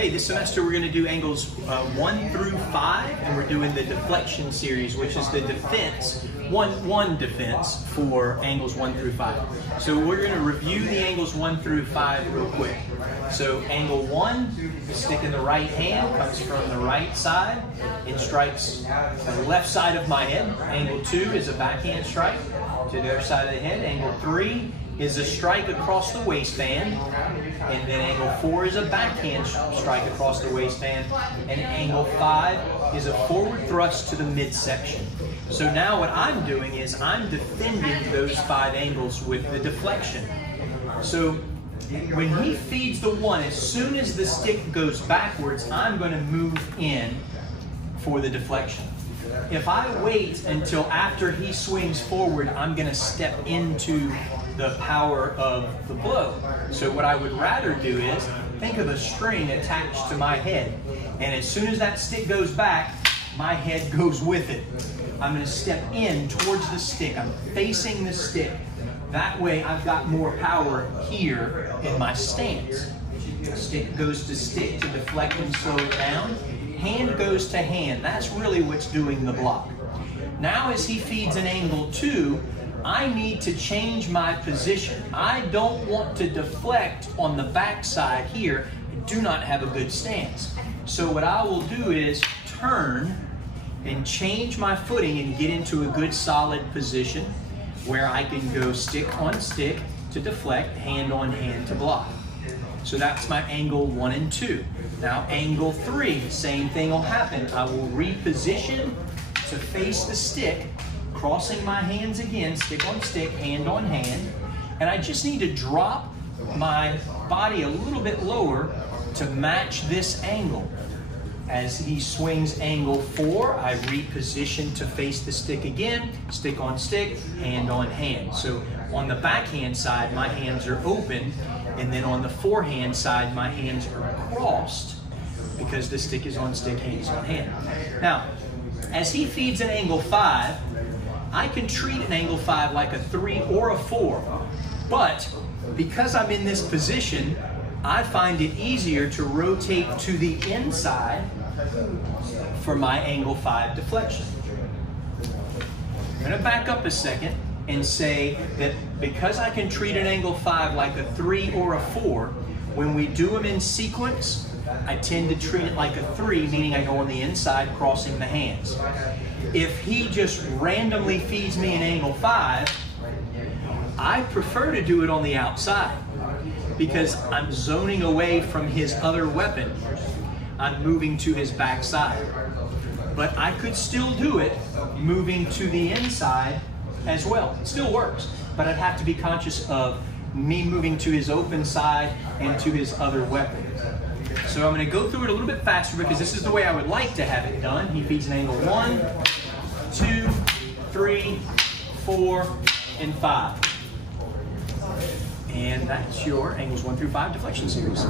Hey, this semester we're going to do angles 1 through 5, and we're doing the deflection series, which is the defense, one defense for angles 1 through 5. So we're going to review the angles 1 through 5 real quick. So angle 1, the stick in the right hand comes from the right side. It strikes the left side of my head. Angle 2 is a backhand strike to the other side of the head. Angle 3 is a strike across the waistband, and then angle 4 is a backhand strike across the waistband, and angle 5 is a forward thrust to the midsection. So now what I'm doing is I'm defending those 5 angles with the deflection. So when he feeds the 1, as soon as the stick goes backwards, I'm going to move in for the deflection. If I wait until after he swings forward, I'm going to step into the power of the blow. So what I would rather do is think of a string attached to my head, and as soon as that stick goes back, my head goes with it. I'm going to step in towards the stick. I'm facing the stick. That way I've got more power here in my stance. Stick goes to stick to deflect and slow it down. Hand goes to hand. That's really what's doing the block. Now as he feeds an angle 2, I need to change my position. I don't want to deflect on the back side here. I do not have a good stance. So what I will do is turn and change my footing and get into a good solid position where I can go stick on stick to deflect, hand on hand to block. So that's my angle 1 and 2. Now angle 3, same thing will happen. I will reposition to face the stick, crossing my hands again, stick on stick, hand on hand, and I just need to drop my body a little bit lower to match this angle. As he swings angle 4, I reposition to face the stick again, stick on stick, hand on hand. So on the backhand side, my hands are open, and then on the forehand side, my hands are crossed because the stick is on stick, hands on hand. Now, as he feeds an angle 5, I can treat an angle 5 like a 3 or a 4, but because I'm in this position, I find it easier to rotate to the inside for my angle 5 deflection. I'm going to back up a second and say that because I can treat an angle 5 like a 3 or a 4, when we do them in sequence, I tend to treat it like a 3, meaning I go on the inside crossing the hands. If he just randomly feeds me an angle 5, I prefer to do it on the outside because I'm zoning away from his other weapon. I'm moving to his back side. But I could still do it moving to the inside as well. It still works, but I'd have to be conscious of me moving to his open side and to his other weapon. So I'm going to go through it a little bit faster because this is the way I would like to have it done. He feeds an angle 1, 2, 3, 4, and 5. And that's your angles 1 through 5 deflection series.